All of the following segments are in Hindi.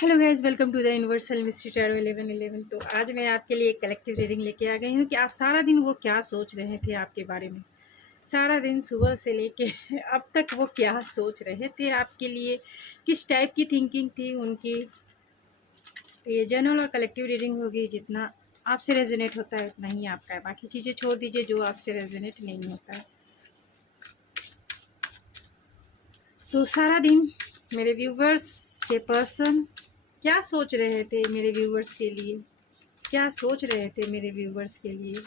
Hello guys, welcome to the universal mystery tarot 1111। तो आज मैं आपके लिए एक कलेक्टिव रीडिंग लेके आ गई हूँ कि आज सारा दिन वो क्या सोच रहे थे आपके बारे में। सारा दिन सुबह से लेके अब तक वो क्या सोच रहे थे आपके लिए, किस टाइप की थिंकिंग थी उनकी। तो ये जनरल और कलेक्टिव रीडिंग होगी। जितना आपसे रेजोनेट होता है उतना ही आपका है, बाकी चीज़ें छोड़ दीजिए जो आपसे रेजोनेट नहीं होता है। तो सारा दिन मेरे व्यूवर्स के पर्सन क्या सोच रहे थे मेरे व्यूवर्स के लिए, क्या सोच रहे थे मेरे व्यूवर्स के लिए।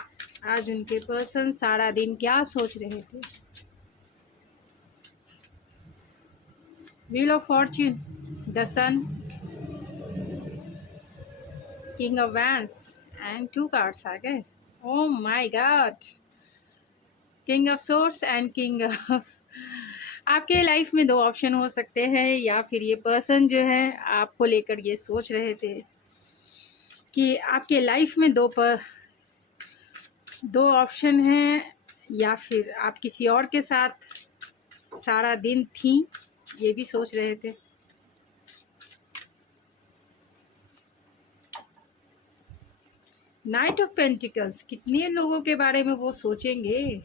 आज उनके पर्सन सारा दिन क्या सोच रहे थे। Wheel of fortune, the sun, king of wands and two cards आ गए। Oh my god, king of swords and king of. आपके लाइफ में दो ऑप्शन हो सकते हैं, या फिर ये पर्सन जो है आपको लेकर ये सोच रहे थे कि आपके लाइफ में दो ऑप्शन हैं, या फिर आप किसी और के साथ सारा दिन थी, ये भी सोच रहे थे। नाइट ऑफ पेंटिकल्स, कितने लोगों के बारे में वो सोचेंगे।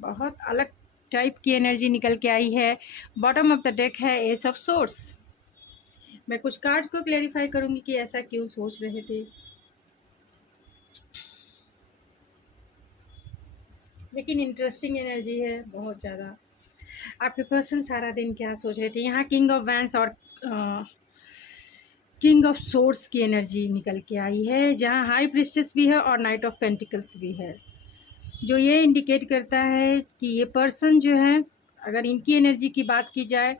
बहुत अलग टाइप की एनर्जी निकल के आई है। बॉटम ऑफ द डेक है एस ऑफ सोर्स। मैं कुछ कार्ड को क्लेरिफाई करूंगी कि ऐसा क्यों सोच रहे थे। लेकिन इंटरेस्टिंग एनर्जी है बहुत ज़्यादा। आपके पर्सन सारा दिन क्या सोच रहे थे। यहाँ किंग ऑफ वैंस और किंग ऑफ सोर्स की एनर्जी निकल के आई है, जहाँ हाई प्रिस्टेस भी है और नाइट ऑफ पेंटिकल्स भी है, जो ये इंडिकेट करता है कि ये पर्सन जो है, अगर इनकी एनर्जी की बात की जाए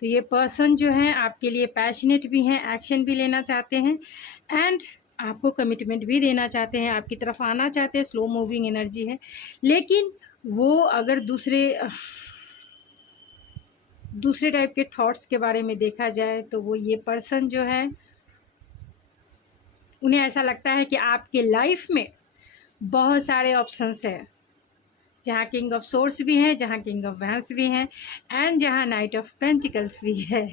तो ये पर्सन जो है आपके लिए पैशनेट भी हैं, एक्शन भी लेना चाहते हैं एंड आपको कमिटमेंट भी देना चाहते हैं, आपकी तरफ आना चाहते हैं। स्लो मूविंग एनर्जी है, लेकिन वो अगर दूसरे टाइप के थॉट्स के बारे में देखा जाए तो वो ये पर्सन जो है, उन्हें ऐसा लगता है कि आपके लाइफ में बहुत सारे ऑप्शंस हैं, जहाँ किंग ऑफ सोर्स भी हैं, जहाँ किंग ऑफ वैंस भी हैं एंड जहाँ नाइट ऑफ पेंटिकल्स भी है।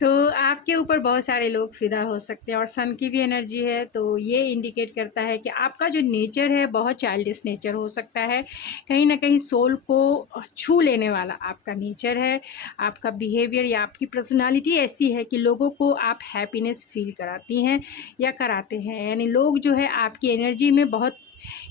तो आपके ऊपर बहुत सारे लोग फिदा हो सकते हैं और सन की भी एनर्जी है, तो ये इंडिकेट करता है कि आपका जो नेचर है बहुत चाइल्डिश नेचर हो सकता है, कहीं ना कहीं सोल को छू लेने वाला आपका नेचर है। आपका बिहेवियर या आपकी पर्सनालिटी ऐसी है कि लोगों को आप हैप्पीनेस फील कराती हैं या कराते हैं, यानी लोग जो है आपकी एनर्जी में बहुत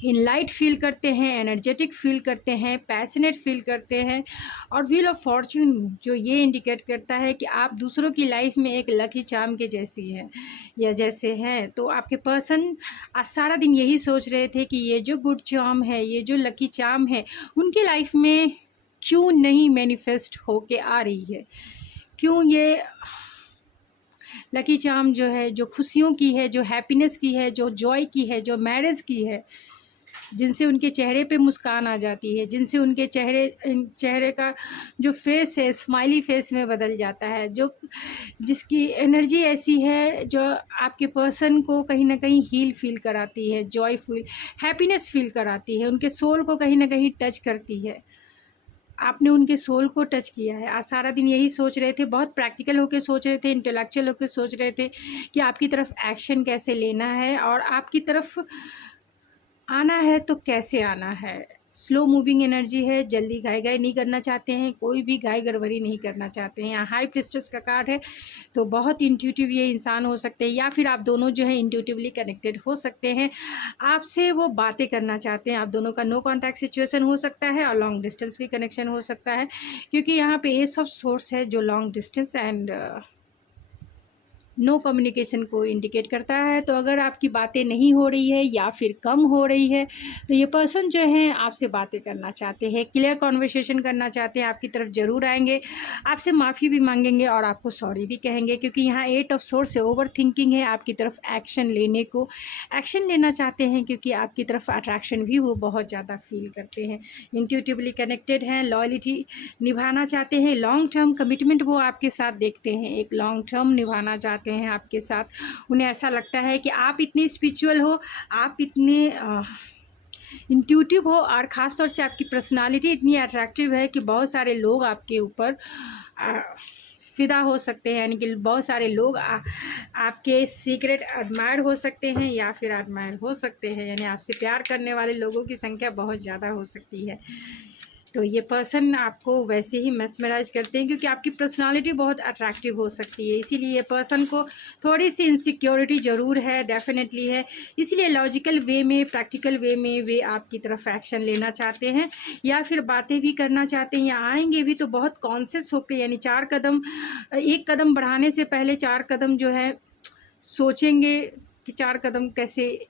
इनलाइट फील करते हैं, एनर्जेटिक फील करते हैं, पैशनेट फील करते हैं। और व्हील ऑफ फॉर्च्यून जो ये इंडिकेट करता है कि आप दूसरों की लाइफ में एक लकी चार्म के जैसी हैं या जैसे हैं। तो आपके पर्सन आज सारा दिन यही सोच रहे थे कि ये जो गुड चार्म है, ये जो लकी चार्म है, उनकी लाइफ में क्यों नहीं मैनिफेस्ट होके आ रही है, क्यों ये लकी चार्म जो है, जो खुशियों की है, जो हैप्पीनेस की है, जो जॉय की है, जो मैरिज की है, जिनसे उनके चेहरे पे मुस्कान आ जाती है, जिनसे उनके चेहरे का जो फेस है स्माइली फेस में बदल जाता है, जो जिसकी एनर्जी ऐसी है जो आपके पर्सन को कहीं ना कहीं हील फील कराती है, जॉय फील, हैप्पीनेस फील कराती है, उनके सोल को कहीं ना कहीं टच करती है। आपने उनके सोल को टच किया है। आज सारा दिन यही सोच रहे थे, बहुत प्रैक्टिकल होकर सोच रहे थे, इंटेलेक्चुअल होकर सोच रहे थे कि आपकी तरफ एक्शन कैसे लेना है और आपकी तरफ आना है तो कैसे आना है। स्लो मूविंग एनर्जी है, जल्दी गाय गाय नहीं करना चाहते हैं, कोई भी गाय गड़बड़ी नहीं करना चाहते हैं। यहाँ हाई प्रिस्टेस का कार्ड है, तो बहुत इंट्यूटिव ये इंसान हो सकते हैं, या फिर आप दोनों जो है इंट्यूटिवली कनेक्टेड हो सकते हैं। आपसे वो बातें करना चाहते हैं, आप दोनों का नो कॉन्टैक्ट सिचुएशन हो सकता है और लॉन्ग डिस्टेंस भी कनेक्शन हो सकता है, क्योंकि यहाँ पे एस ऑफ सोर्स है जो long distance and no communication को इंडिकेट करता है। तो अगर आपकी बातें नहीं हो रही है या फिर कम हो रही है, तो ये पर्सन जो है आपसे बातें करना चाहते हैं, क्लियर कॉन्वर्सेशन करना चाहते हैं, आपकी तरफ ज़रूर आएंगे, आपसे माफ़ी भी मांगेंगे और आपको सॉरी भी कहेंगे, क्योंकि यहाँ 8 ऑफ सोर्स है, ओवर थिंकिंग है, आपकी तरफ एक्शन लेना चाहते हैं, क्योंकि आपकी तरफ अट्रैक्शन भी वो बहुत ज़्यादा फील करते हैं, इंट्यूटिवली कनेक्टेड हैं, लॉयल्टी निभाना चाहते हैं, लॉन्ग टर्म कमिटमेंट वो आपके साथ देखते हैं, एक लॉन्ग टर्म निभाना चाहते हैं आपके साथ। उन्हें ऐसा लगता है कि आप इतने स्पिरिचुअल हो, आप इतने इंट्यूटिव हो और ख़ास तौर से आपकी पर्सनालिटी इतनी अट्रैक्टिव है कि बहुत सारे लोग आपके ऊपर फिदा हो सकते हैं, यानी कि बहुत सारे लोग आपके सीक्रेट एडमायर हो सकते हैं या फिर एडमायर हो सकते हैं, यानी आपसे प्यार करने वाले लोगों की संख्या बहुत ज़्यादा हो सकती है। तो ये पर्सन आपको वैसे ही मेस्मराइज करते हैं क्योंकि आपकी पर्सनालिटी बहुत अट्रैक्टिव हो सकती है, इसीलिए ये पर्सन को थोड़ी सी इनसिक्योरिटी ज़रूर है, डेफिनेटली है। इसलिए लॉजिकल वे में, प्रैक्टिकल वे में वे आपकी तरफ एक्शन लेना चाहते हैं या फिर बातें भी करना चाहते हैं, या आएंगे भी तो बहुत कॉन्शियस होकर, यानी 4 कदम, 1 कदम बढ़ाने से पहले 4 कदम जो है सोचेंगे कि 4 कदम कैसे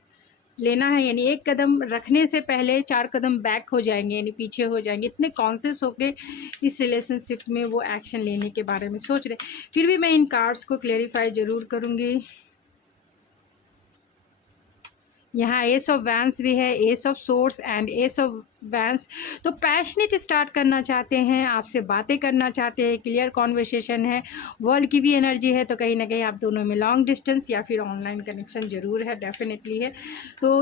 लेना है, यानी 1 कदम रखने से पहले 4 कदम बैक हो जाएंगे, यानी पीछे हो जाएंगे। इतने कॉन्शियस होके इस रिलेशनशिप में वो एक्शन लेने के बारे में सोच रहे। फिर भी मैं इन कार्ड्स को क्लेरिफाई ज़रूर करूँगी। यहाँ एस ऑफ वैंस भी है, S of swords and S of vents. तो पैशनेट स्टार्ट करना चाहते हैं, आपसे बातें करना चाहते हैं, क्लियर कॉन्वर्सेशन है, वर्ल्ड की भी एनर्जी है, तो कहीं ना कहीं आप दोनों में लॉन्ग डिस्टेंस या फिर ऑनलाइन कनेक्शन ज़रूर है, डेफिनेटली है। तो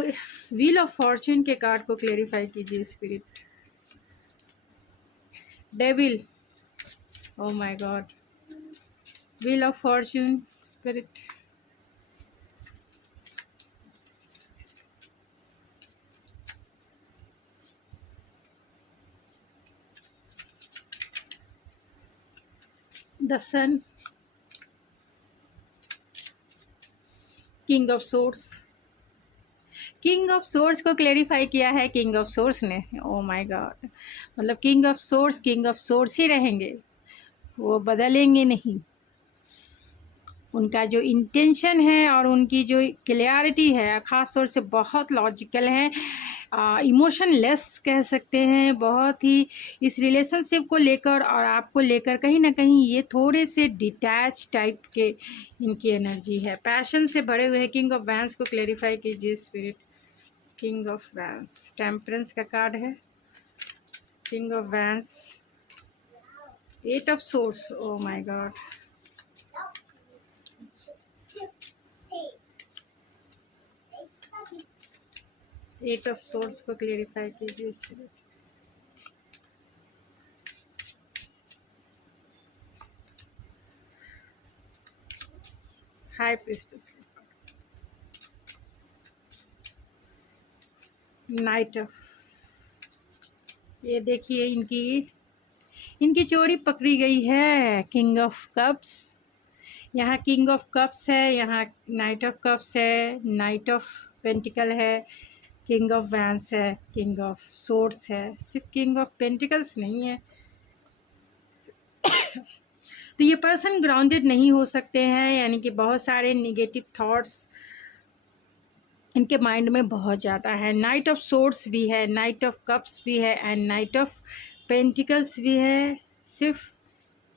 व्हील ऑफ फॉर्च्यून के कार्ड को क्लेरिफाई कीजिए spirit. Devil, oh my God, wheel of fortune spirit. The sun, king of source. King of source को क्लेरिफाई किया है किंग ऑफ सोर्स ने। ओ माय गॉड, मतलब किंग ऑफ सोर्स ही रहेंगे, वो बदलेंगे नहीं। उनका जो इंटेंशन है और उनकी जो क्लियरिटी है ख़ास तौर से बहुत लॉजिकल है, इमोशनलेस कह सकते हैं, बहुत ही इस रिलेशनशिप को लेकर और आपको लेकर कहीं ना कहीं ये थोड़े से डिटैच टाइप के इनकी एनर्जी है, पैशन से भरे हुए हैं। किंग ऑफ वैंस को क्लेरिफाई कीजिए spirit. King of vents, temperance का कार्ड है। King of vents, 8 of source, O my God, 8 of source को क्लेरिफाई कीजिए spirit. High priestess, night of, ये देखिए इनकी चोरी पकड़ी गई है। किंग ऑफ कप्स, यहाँ किंग ऑफ कप्स है, यहाँ नाइट ऑफ कप्स है, नाइट ऑफ पेंटिकल है, किंग ऑफ वैंस है, किंग ऑफ सोर्ड्स है, सिर्फ किंग ऑफ पेंटिकल्स नहीं है। तो ये पर्सन ग्राउंडेड नहीं हो सकते हैं, यानी कि बहुत सारे निगेटिव थॉट्स इनके माइंड में बहुत ज़्यादा है। नाइट ऑफ सोर्ड्स भी है, नाइट ऑफ कप्स भी है एंड नाइट ऑफ पेंटिकल्स भी है, सिर्फ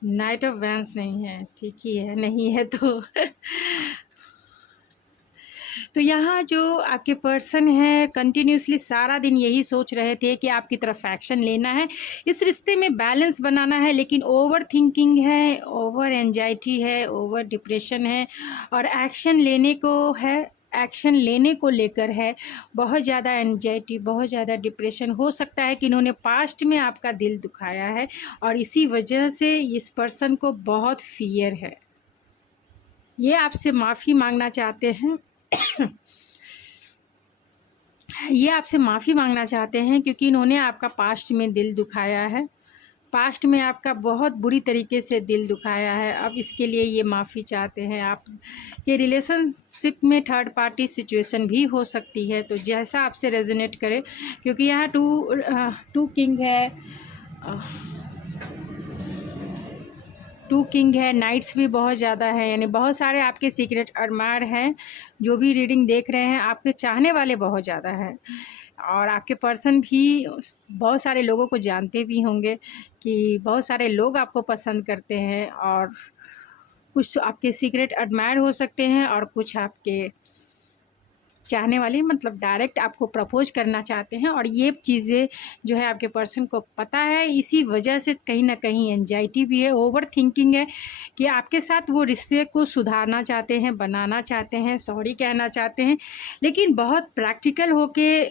नाइट ऑफ वैंस नहीं है। ठीक ही है, नहीं है तो यहाँ जो आपके पर्सन है कंटिन्यूसली सारा दिन यही सोच रहे थे कि आपकी तरफ एक्शन लेना है, इस रिश्ते में बैलेंस बनाना है, लेकिन ओवर थिंकिंग है, ओवर एंजाइटी है, ओवर डिप्रेशन है और एक्शन लेने को लेकर है बहुत ज़्यादा एंजाइटी, बहुत ज़्यादा डिप्रेशन। हो सकता है कि इन्होंने पास्ट में आपका दिल दुखाया है और इसी वजह से इस पर्सन को बहुत फियर है। ये आपसे माफ़ी मांगना चाहते हैं ये आपसे माफ़ी मांगना चाहते हैं क्योंकि इन्होंने आपका पास्ट में दिल दुखाया है, पास्ट में आपका बहुत बुरी तरीके से दिल दुखाया है। अब इसके लिए ये माफ़ी चाहते हैं। आप के रिलेशनशिप में थर्ड पार्टी सिचुएशन भी हो सकती है, तो जैसा आपसे रेजोनेट करे, क्योंकि यहाँ टू किंग है, नाइट्स भी बहुत ज़्यादा है, यानी बहुत सारे आपके सीक्रेट एडमायर हैं। जो भी रीडिंग देख रहे हैं आपके चाहने वाले बहुत ज़्यादा हैं और आपके पर्सन भी बहुत सारे लोगों को जानते भी होंगे कि बहुत सारे लोग आपको पसंद करते हैं और कुछ आपके सीक्रेट एडमायर हो सकते हैं और कुछ आपके चाहने वाले, मतलब डायरेक्ट आपको प्रपोज करना चाहते हैं। और ये चीज़ें जो है आपके पर्सन को पता है, इसी वजह से कहीं ना कहीं एंजाइटी भी है, ओवर थिंकिंग है कि आपके साथ वो रिश्ते को सुधारना चाहते हैं, बनाना चाहते हैं, सॉरी कहना चाहते हैं, लेकिन बहुत प्रैक्टिकल होके,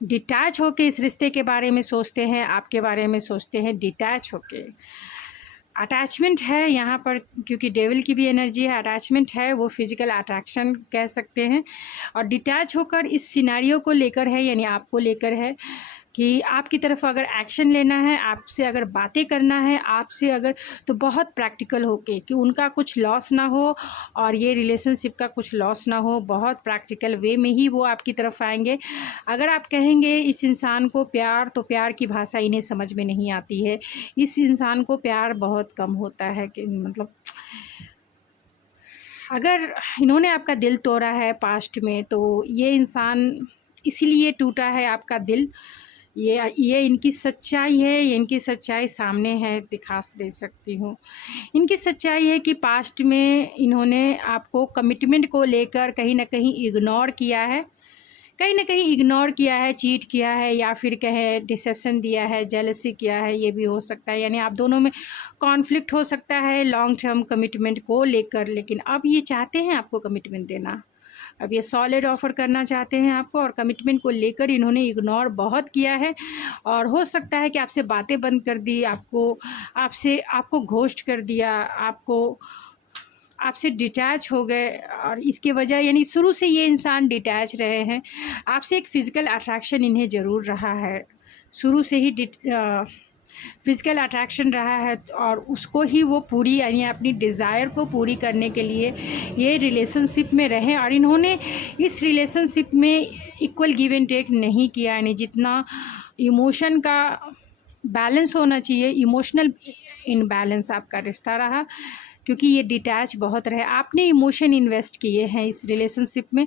डिटैच होके इस रिश्ते के बारे में सोचते हैं, आपके बारे में सोचते हैं डिटैच होके। अटैचमेंट है यहाँ पर, क्योंकि डेविल की भी एनर्जी है, अटैचमेंट है, वो फिजिकल अट्रैक्शन कह सकते हैं। और डिटैच होकर इस सिनेरियो को लेकर है, यानी आपको लेकर है कि आपकी तरफ अगर एक्शन लेना है, आपसे अगर बातें करना है, आपसे अगर, तो बहुत प्रैक्टिकल होके कि उनका कुछ लॉस ना हो और ये रिलेशनशिप का कुछ लॉस ना हो, बहुत प्रैक्टिकल वे में ही वो आपकी तरफ आएंगे। अगर आप कहेंगे इस इंसान को प्यार, तो प्यार की भाषा इन्हें समझ में नहीं आती है। इस इंसान को प्यार बहुत कम होता है, कि मतलब अगर इन्होंने आपका दिल तोड़ा है पास्ट में, तो ये इंसान इसीलिए टूटा है आपका दिल। ये इनकी सच्चाई है, ये इनकी सच्चाई सामने है, दिखा दे सकती हूँ। इनकी सच्चाई है कि पास्ट में इन्होंने आपको कमिटमेंट को लेकर कहीं ना कहीं इग्नोर किया है, कहीं ना कहीं इग्नोर किया है, चीट किया है, या फिर कहें डिसेप्शन दिया है, जेलसी किया है, ये भी हो सकता है। यानी आप दोनों में कॉन्फ्लिक्ट हो सकता है लॉन्ग टर्म कमिटमेंट को लेकर। लेकिन अब ये चाहते हैं आपको कमिटमेंट देना, अब ये सॉलिड ऑफ़र करना चाहते हैं आपको, और कमिटमेंट को लेकर इन्होंने इग्नोर बहुत किया है। और हो सकता है कि आपसे बातें बंद कर दी, आपको घोस्ट कर दिया, आपसे डिटैच हो गए। और इसके वजह, यानी शुरू से ये इंसान डिटैच रहे हैं आपसे। एक फ़िज़िकल अट्रैक्शन इन्हें ज़रूर रहा है, शुरू से ही फिज़िकल अट्रैक्शन रहा है, और उसको ही वो पूरी, यानी अपनी डिज़ायर को पूरी करने के लिए ये रिलेशनशिप में रहे। और इन्होंने इस रिलेशनशिप में इक्वल गिव एंड टेक नहीं किया, यानी जितना इमोशन का बैलेंस होना चाहिए, इमोशनल इनबैलेंस आपका रिश्ता रहा, क्योंकि ये डिटैच बहुत रहे। आपने इमोशन इन्वेस्ट किए हैं इस रिलेशनशिप में,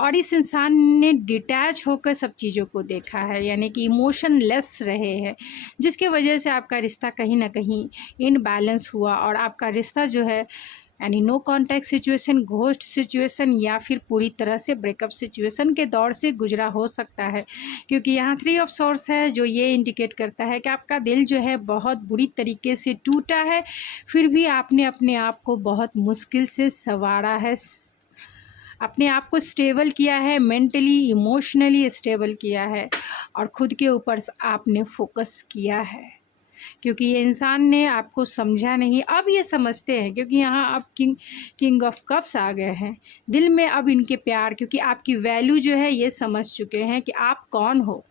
और इस इंसान ने डिटैच होकर सब चीज़ों को देखा है, यानी कि इमोशन लेस रहे हैं, जिसके वजह से आपका रिश्ता कहीं ना कहीं इनबैलेंस हुआ। और आपका रिश्ता जो है, यानी no contact situation, ghost situation, या फिर पूरी तरह से ब्रेकअप सिचुएशन के दौर से गुजरा हो सकता है। क्योंकि यहाँ 3 ऑफ सोर्स है, जो ये इंडिकेट करता है कि आपका दिल जो है बहुत बुरी तरीके से टूटा है, फिर भी आपने अपने आप को बहुत मुश्किल से संवारा है, अपने आप को स्टेबल किया है, मेंटली इमोशनली स्टेबल किया है, और ख़ुद के ऊपर आपने फोकस किया है। क्योंकि ये इंसान ने आपको समझा नहीं, अब ये समझते हैं, क्योंकि यहाँ आप किंग ऑफ कप्स आ गए हैं दिल में। अब इनके प्यार, क्योंकि आपकी वैल्यू जो है ये समझ चुके हैं कि आप कौन हो,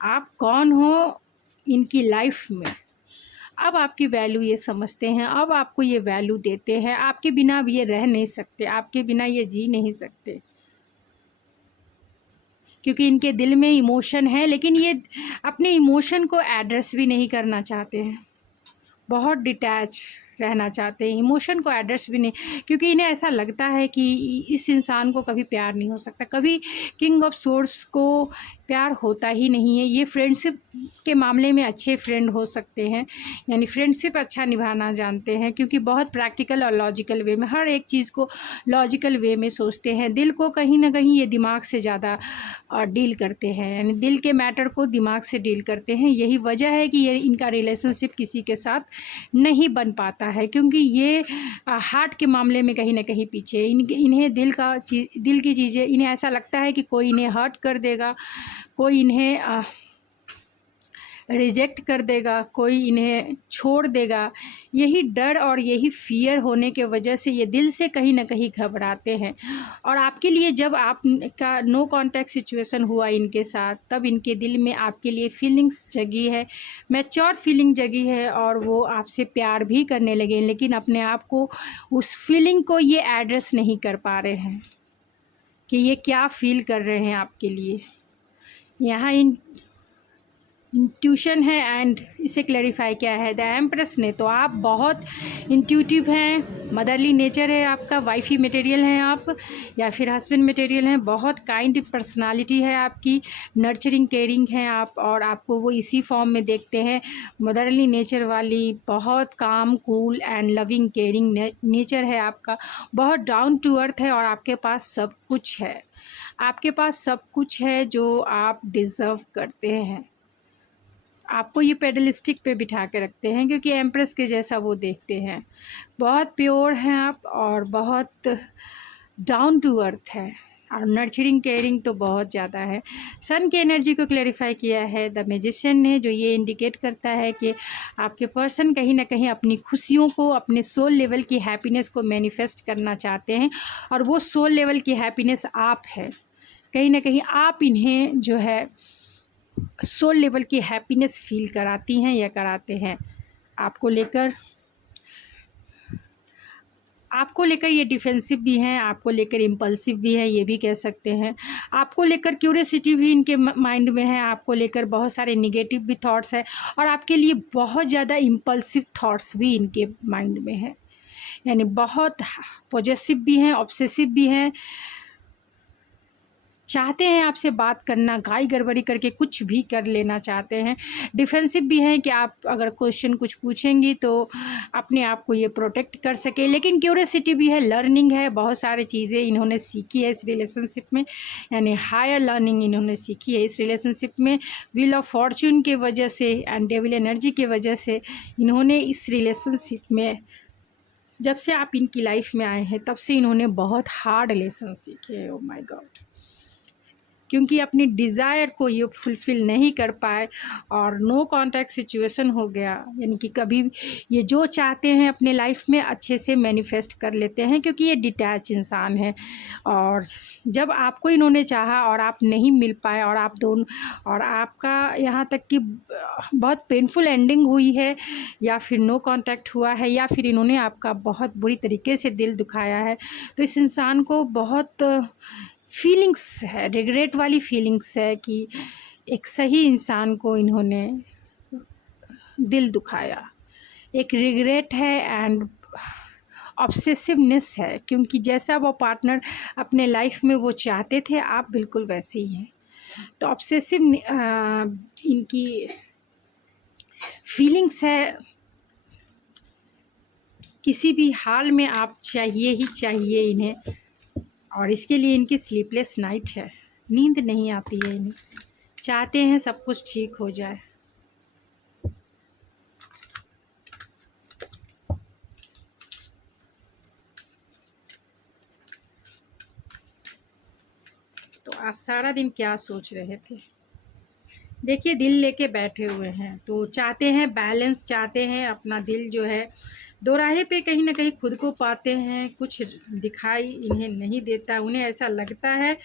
आप कौन हो इनकी लाइफ में। अब आपकी वैल्यू ये समझते हैं, अब आपको ये वैल्यू देते हैं। आपके बिना अब ये रह नहीं सकते, आपके बिना ये जी नहीं सकते, क्योंकि इनके दिल में इमोशन है, लेकिन ये अपने इमोशन को एड्रेस भी नहीं करना चाहते हैं, बहुत डिटैच रहना चाहते हैं, इमोशन को एड्रेस भी नहीं, क्योंकि इन्हें ऐसा लगता है कि इस इंसान को कभी प्यार नहीं हो सकता, कभी किंग ऑफ सोर्स को प्यार होता ही नहीं है। ये फ्रेंडशिप के मामले में अच्छे फ्रेंड हो सकते हैं, यानी फ्रेंडशिप अच्छा निभाना जानते हैं, क्योंकि बहुत प्रैक्टिकल और लॉजिकल वे में, हर एक चीज़ को लॉजिकल वे में सोचते हैं। दिल को कहीं ना कहीं ये दिमाग से ज़्यादा डील करते हैं, यानी दिल के मैटर को दिमाग से डील करते हैं। यही वजह है कि ये इनका रिलेशनशिप किसी के साथ नहीं बन पाता है, क्योंकि ये हार्ट के मामले में कहीं ना कहीं पीछे। इन्हें दिल की चीज़ें, इन्हें ऐसा लगता है कि कोई इन्हें हर्ट कर देगा, कोई इन्हें रिजेक्ट कर देगा, कोई इन्हें छोड़ देगा। यही डर और यही फियर होने के वजह से ये दिल से कहीं ना कहीं घबराते हैं। और आपके लिए जब आपका नो कॉन्टैक्ट सिचुएशन हुआ इनके साथ, तब इनके दिल में आपके लिए फीलिंग्स जगी है, मैच्योर फीलिंग जगी है, और वो आपसे प्यार भी करने लगे। लेकिन अपने आप को, उस फीलिंग को ये एड्रेस नहीं कर पा रहे हैं कि ये क्या फील कर रहे हैं आपके लिए। यहाँ इंट्यूशन है, एंड इसे क्लैरिफाई किया है द एम्प्रेस ने। तो आप बहुत इंट्यूटिव हैं, मदरली नेचर है आपका, वाइफी मटेरियल हैं आप, या फिर हस्बैंड मटेरियल हैं। बहुत काइंड पर्सनालिटी है आपकी, नर्चरिंग केयरिंग हैं आप, और आपको वो इसी फॉर्म में देखते हैं, मदरली नेचर वाली। बहुत काम, cool and loving caring nature है आपका, बहुत डाउन टू अर्थ है, और आपके पास सब कुछ है, आपके पास सब कुछ है जो आप डिज़र्व करते हैं। आपको ये पेडलिस्टिक पे बिठा के रखते हैं, क्योंकि एम्प्रेस के जैसा वो देखते हैं। बहुत प्योर हैं आप, और बहुत डाउन टू अर्थ है और नर्चरिंग केयरिंग तो बहुत ज़्यादा है। सन की एनर्जी को क्लैरिफाई किया है द मैजिशियन ने, जो ये इंडिकेट करता है कि आपके पर्सन कहीं ना कहीं अपनी खुशियों को, अपने सोल लेवल की हैप्पीनेस को मैनिफेस्ट करना चाहते हैं, और वो सोल लेवल की हैप्पीनेस आप है। कहीं ना कहीं आप इन्हें जो है सोल लेवल की हैप्पीनेस फील कराती हैं या कराते हैं। आपको लेकर ये डिफेंसिव भी हैं, आपको लेकर इम्पल्सिव भी है, ये भी कह सकते हैं। आपको लेकर क्यूरियोसिटी भी इनके माइंड में है, आपको लेकर बहुत सारे निगेटिव भी थॉट्स है, और आपके लिए बहुत ज़्यादा इम्पल्सिव थॉट्स भी इनके माइंड में है। यानी बहुत पॉजेसिव भी हैं, ऑब्सेसिव भी हैं, चाहते हैं आपसे बात करना, गाय गड़बड़ी करके कुछ भी कर लेना चाहते हैं। डिफेंसिव भी हैं कि आप अगर क्वेश्चन कुछ पूछेंगी तो अपने आप को ये प्रोटेक्ट कर सके। लेकिन क्यूरियोसिटी भी है, लर्निंग है, बहुत सारी चीज़ें इन्होंने सीखी है इस रिलेशनशिप में, यानी हायर लर्निंग इन्होंने सीखी है इस रिलेशनशिप में। व्हील ऑफ फॉर्च्यून की वजह से एंड डेविल एनर्जी की वजह से इन्होंने इस रिलेशनशिप में, जब से आप इनकी लाइफ में आए हैं तब से इन्होंने बहुत हार्ड लेसन सीखे हैं। ओ माय गॉड, क्योंकि अपनी डिज़ायर को ये फुलफ़िल नहीं कर पाए और नो कांटेक्ट सिचुएशन हो गया। यानी कि कभी ये जो चाहते हैं अपने लाइफ में अच्छे से मैनिफेस्ट कर लेते हैं, क्योंकि ये डिटैच इंसान है। और जब आपको इन्होंने चाहा और आप नहीं मिल पाए, और आप दोनों, और आपका यहाँ तक कि बहुत पेनफुल एंडिंग हुई है, या फिर नो कांटेक्ट हुआ है, या फिर इन्होंने आपका बहुत बुरी तरीके से दिल दुखाया है, तो इस इंसान को बहुत फीलिंग्स है, रिग्रेट वाली फीलिंग्स है कि एक सही इंसान को इन्होंने दिल दुखाया। एक रिग्रेट है एंड ऑब्सेसिवनेस है, क्योंकि जैसा वो पार्टनर अपने लाइफ में वो चाहते थे, आप बिल्कुल वैसे ही हैं। तो ऑब्सेसिव इनकी फीलिंग्स है, किसी भी हाल में आप चाहिए ही चाहिए इन्हें, और इसके लिए इनकी स्लीपलेस नाइट है, नींद नहीं आती है इन्हें, चाहते हैं सब कुछ ठीक हो जाए। तो आज सारा दिन क्या सोच रहे थे? देखिए, दिल लेके बैठे हुए हैं, तो चाहते हैं बैलेंस, चाहते हैं अपना दिल जो है दोराहे पे कहीं ना कहीं खुद को पाते हैं, कुछ दिखाई इन्हें नहीं देता। उन्हें ऐसा लगता है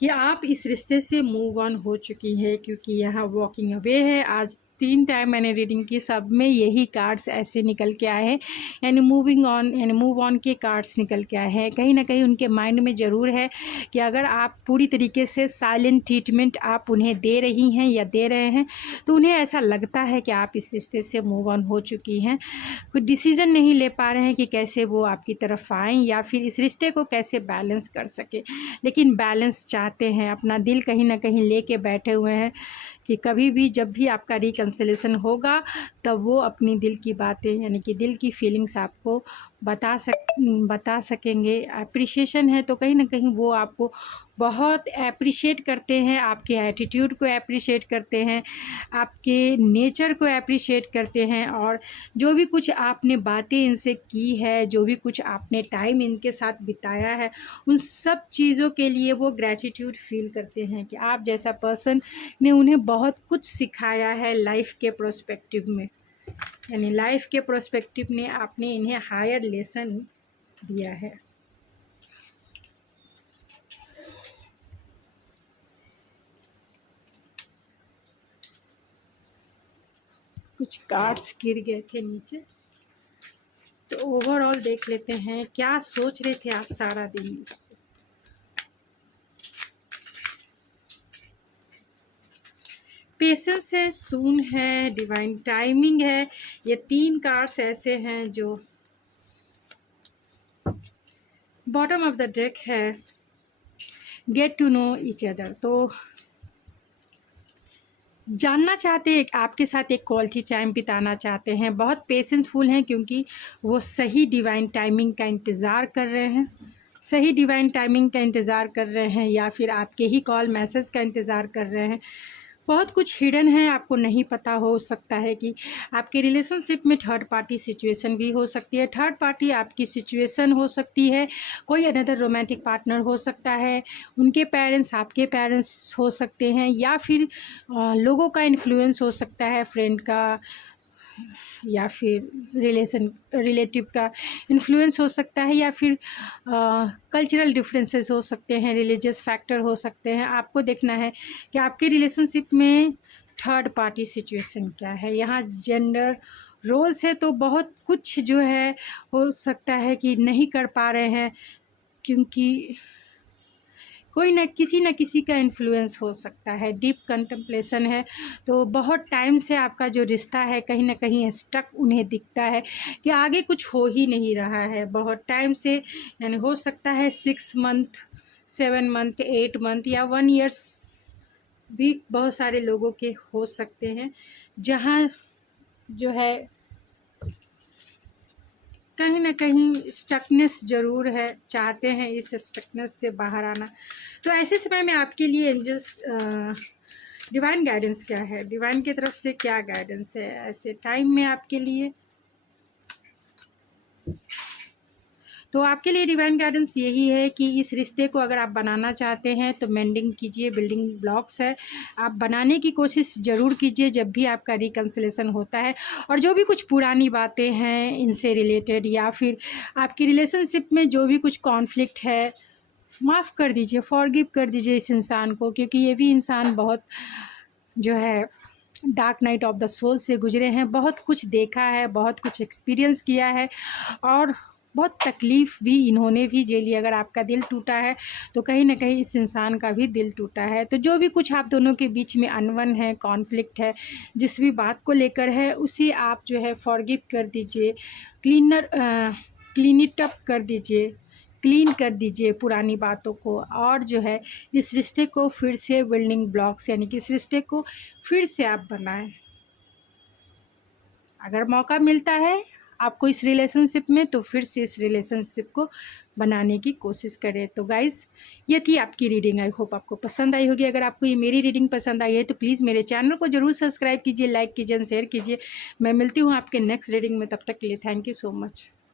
कि आप इस रिश्ते से मूव ऑन हो चुकी है, क्योंकि यहाँ वॉकिंग अवे है। आज 3 टाइम मैंने रीडिंग की, सब में यही कार्ड्स ऐसे निकल के आए हैं, यानी मूविंग ऑन, यानी मूव ऑन के कार्ड्स निकल के आए हैं। कहीं ना कहीं उनके माइंड में ज़रूर है कि अगर आप पूरी तरीके से साइलेंट ट्रीटमेंट आप उन्हें दे रही हैं या दे रहे हैं, तो उन्हें ऐसा लगता है कि आप इस रिश्ते से मूव ऑन हो चुकी हैं। कुछ डिसीज़न नहीं ले पा रहे हैं कि कैसे वो आपकी तरफ आएँ या फिर इस रिश्ते को कैसे बैलेंस कर सके, लेकिन बैलेंस चाहते हैं। अपना दिल कहीं ना कहीं लेके बैठे हुए हैं कि कभी भी जब भी आपका रिकन्सिलेशन होगा, तब वो अपनी दिल की बातें, यानी कि दिल की फीलिंग्स आपको बता सकेंगे। एप्रिशिएशन है तो कहीं ना कहीं वो आपको बहुत एप्रिशिएट करते हैं, आपके एटीट्यूड को एप्रिशिएट करते हैं, आपके नेचर को एप्रिशिएट करते हैं, और जो भी कुछ आपने बातें इनसे की है, जो भी कुछ आपने टाइम इनके साथ बिताया है, उन सब चीज़ों के लिए वो ग्रैटिट्यूड फील करते हैं कि आप जैसा पर्सन ने उन्हें बहुत कुछ सिखाया है लाइफ के प्रोस्पेक्टिव में। यानी लाइफ के प्रोस्पेक्टिव ने आपने इन्हें हायर लेसन दिया है। कुछ कार्ड्स गिर गए थे नीचे, तो ओवरऑल देख लेते हैं क्या सोच रहे थे आज सारा दिन इस पे। पेशेंस है, सून है, डिवाइन टाइमिंग है। ये 3 कार्ड्स ऐसे हैं जो बॉटम ऑफ द डेक है। Get to know each other, तो जानना चाहते हैं, आपके साथ एक क्वालिटी टाइम बिताना चाहते हैं, बहुत पेशेंसफुल हैं, क्योंकि वो सही डिवाइन टाइमिंग का इंतज़ार कर रहे हैं, सही डिवाइन टाइमिंग का इंतज़ार कर रहे हैं, या फिर आपके ही कॉल मैसेज का इंतज़ार कर रहे हैं। बहुत कुछ हिडन है, आपको नहीं पता हो सकता है कि आपके रिलेशनशिप में थर्ड पार्टी सिचुएशन भी हो सकती है। थर्ड पार्टी आपकी सिचुएशन हो सकती है, कोई अनदर रोमांटिक पार्टनर हो सकता है, उनके पेरेंट्स आपके पेरेंट्स हो सकते हैं, या फिर लोगों का इन्फ्लुएंस हो सकता है, फ्रेंड का या फिर रिलेटिव का इन्फ्लुएंस हो सकता है, या फिर कल्चरल डिफरेंसेस हो सकते हैं, रिलीजियस फैक्टर हो सकते हैं। आपको देखना है कि आपके रिलेशनशिप में थर्ड पार्टी सिचुएशन क्या है। यहाँ जेंडर रोल्स है तो बहुत कुछ जो है हो सकता है कि नहीं कर पा रहे हैं, क्योंकि कोई न किसी का इन्फ्लुएंस हो सकता है। डीप कंटेम्पलेशन है तो बहुत टाइम से आपका जो रिश्ता है कहीं ना कहीं स्टक उन्हें दिखता है कि आगे कुछ हो ही नहीं रहा है बहुत टाइम से, यानी हो सकता है 6 मंथ, 7 मंथ, 8 मंथ या 1 ईयर्स भी बहुत सारे लोगों के हो सकते हैं, जहाँ जो है कहीं ना कहीं स्टकनेस ज़रूर है, चाहते हैं इस स्टकनेस से बाहर आना। तो ऐसे समय में आपके लिए एंजल्स डिवाइन गाइडेंस क्या है, डिवाइन की तरफ से क्या गाइडेंस है ऐसे टाइम में आपके लिए। तो आपके लिए डिवाइन गाइडेंस यही है कि इस रिश्ते को अगर आप बनाना चाहते हैं तो मेंडिंग कीजिए, बिल्डिंग ब्लॉक्स है, आप बनाने की कोशिश ज़रूर कीजिए जब भी आपका रिकन्सिलेशन होता है। और जो भी कुछ पुरानी बातें हैं इनसे रिलेटेड, या फिर आपकी रिलेशनशिप में जो भी कुछ कॉन्फ्लिक्ट है, माफ़ कर दीजिए, फॉरगिव कर दीजिए इस इंसान को, क्योंकि ये भी इंसान बहुत जो है dark night of the soul से गुजरे हैं, बहुत कुछ देखा है, बहुत कुछ एक्सपीरियंस किया है, और बहुत तकलीफ़ भी इन्होंने भी झेली। अगर आपका दिल टूटा है तो कहीं ना कहीं इस इंसान का भी दिल टूटा है। तो जो भी कुछ आप दोनों के बीच में अनबन है, कॉन्फ्लिक्ट है, जिस भी बात को लेकर है, उसे आप जो है फॉरगिव कर दीजिए, क्लीन इट अप कर दीजिए, क्लीन कर दीजिए पुरानी बातों को, और जो है इस रिश्ते को फिर से बिल्डिंग ब्लॉक्स यानी कि इस रिश्ते को फिर से आप बनाएं। अगर मौका मिलता है आपको इस रिलेशनशिप में तो फिर से इस रिलेशनशिप को बनाने की कोशिश करें। तो गाइस, ये थी आपकी रीडिंग। आई होप आपको पसंद आई होगी। अगर आपको ये मेरी रीडिंग पसंद आई है तो प्लीज़ मेरे चैनल को ज़रूर सब्सक्राइब कीजिए, लाइक कीजिए, शेयर कीजिए। मैं मिलती हूँ आपके नेक्स्ट रीडिंग में, तब तक के लिए थैंक यू सो मच।